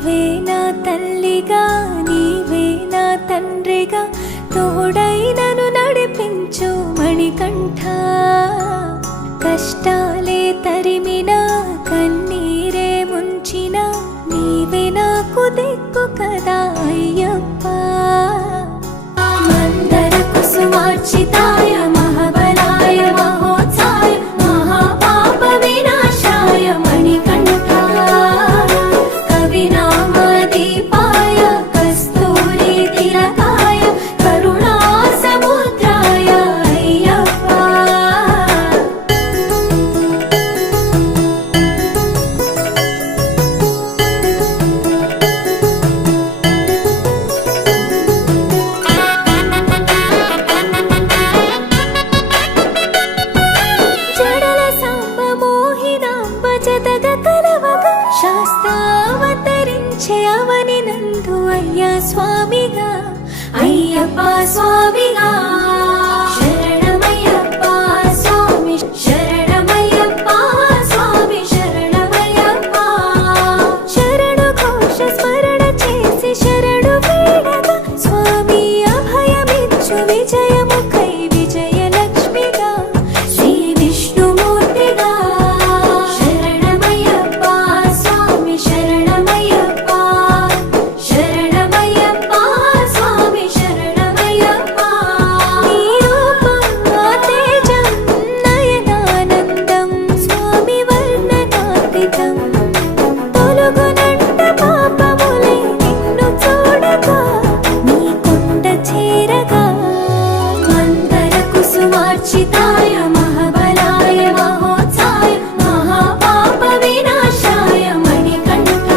నీవే నా తల్లిగా నీవే నా తండ్రిగా తోడై నన్ను నడిపించు మణికంఠ. కష్టాలే తరిమినా కన్నీరే ముంచినా నీవే నాకు దిక్కు కదా అయ్యప్ప. మందర కుసుమార్చితాయ మహాబలాయ మహోత్సాయ మహాపాప వినాశాయ మణికంఠ. కవినామదీపాయ కస్తూరి తిలకాయ కరుణా సముద్రాయ అయ్యప్ప. జడల సాంబ మోహినాంబ జతగ కలవగా శాస్త్రావతరించే అవని నందు అయ్యా స్వామిగా అయ్యప్ప స్వామిగా. శరణమయ్యప్ప స్వామి శరణమయ్యప్ప స్వామి శరణమయ్యప్ప. శరణు ఘోష స్మరణ చేసి శరణు వేడగా స్వామి అభయమిచ్చు విజయముఖై విజయలక్ష్మిగా శ్రీ విష్ణుమూర్తిగా. శరణమయ్యప్ప స్వామి శరణమయ్యప్ప శరణమయ్యప్ప స్వామి శరణమయ్యప్ప. నీ రూపం తేజం నయనానందం స్వామి వర్ణనాతీతం. తొలగునంట పాపములే నిన్ను చూడగా నీ కొండ చేరగా. మందర కుసుమార్చితాయ మహాబలాయ మహోత్సాయ మహాపాప వినాశాయ మణికంఠ.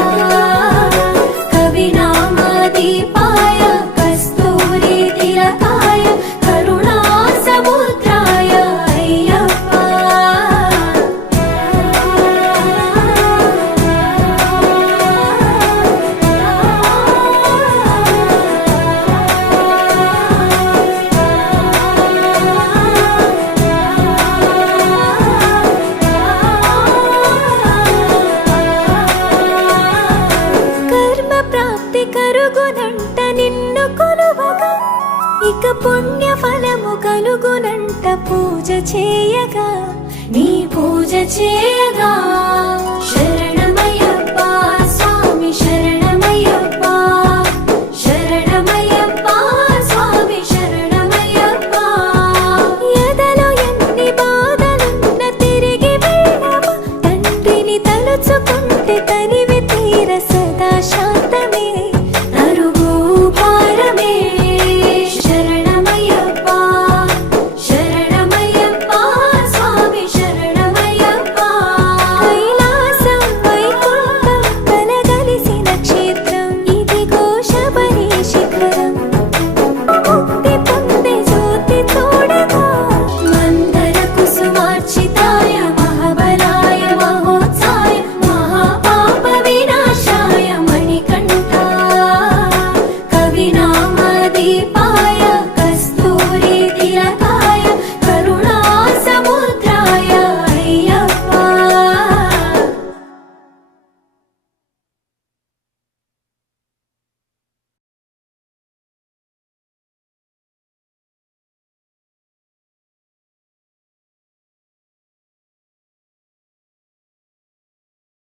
కవినామదీపాయ కస్తూరి తిలకాయ కరుణా సముద్రాయ అయ్యప్ప. కర్మ ప్రాప్తి కరుగునంట నిన్ను కొలువగా ఇక పుణ్య ఫలము కలుగునంట పూజ చేయగా నీ పూజ చేయగా.